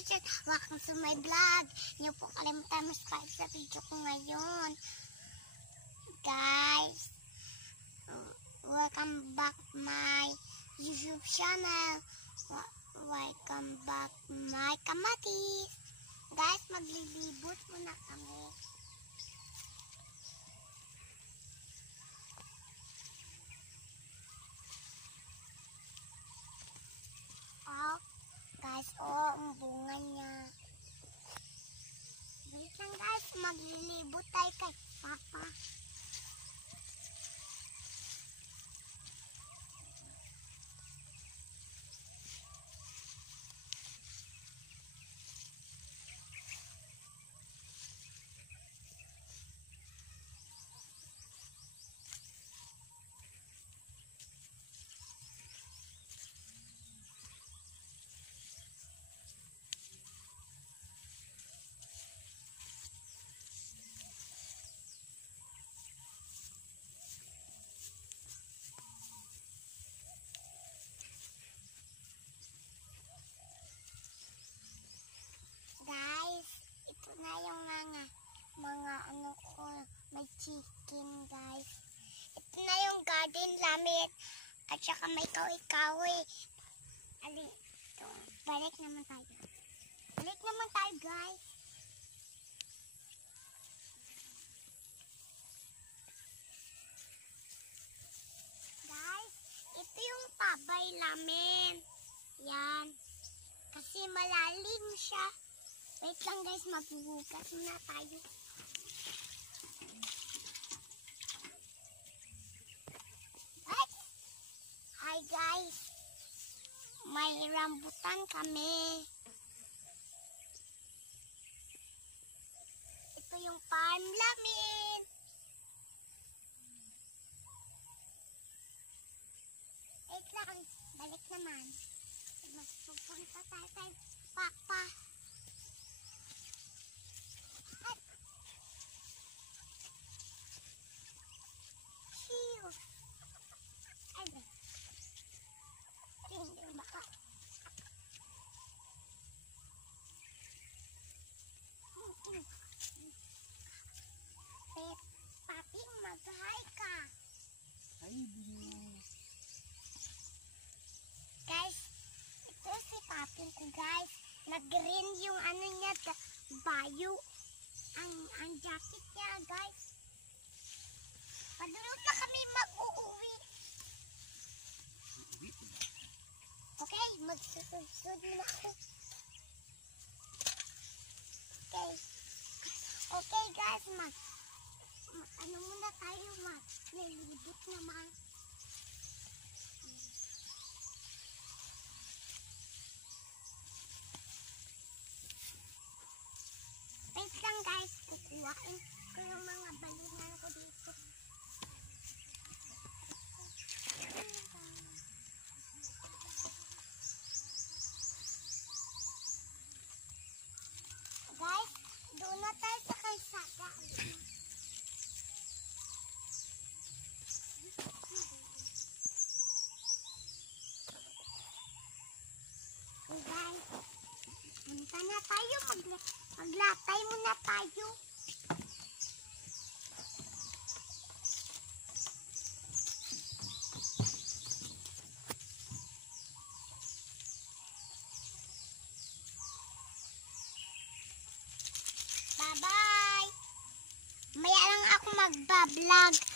chat. Welcome to my vlog. Hindi po kalimutan mag-subscribe sa video ko ngayon. Guys, welcome back my YouTube channel. Welcome back my kamatis. Guys, maglilibot muna kami. Guys, ang bunga niya. Wait lang guys, maglilibot tayo kay Papa. May chicken guys. Ito na yung garden namin. At saka may kawi-kawi. Ali, ito. Balik naman tayo. Balik naman tayo guys. Guys, ito yung tabay namin. Yan. Kasi malalim siya. Wait lang guys, magbubukas muna tayo. Hi guys, may rambutan kami. Ito yung farm namin. Wait lang, balik naman. Magpupunta tayo kay Papa. Papi, mag-hi ka. Hi, guys, ito si Papi ko guys. Nag-green yung ano niya, bayo. Ang jacket niya guys. Padulog na kami mag-uuwi. Okay, magsusud muna ako. Okay guys, ano muna tayo, nalibot naman. Wait lang guys, kukuhain ko yung mga balunan ko dito. Guys, doon na tayo sa kalsada. Guys, punta na tayo. Maglatay muna tayo. Bye-bye. Maya lang ako magbablog.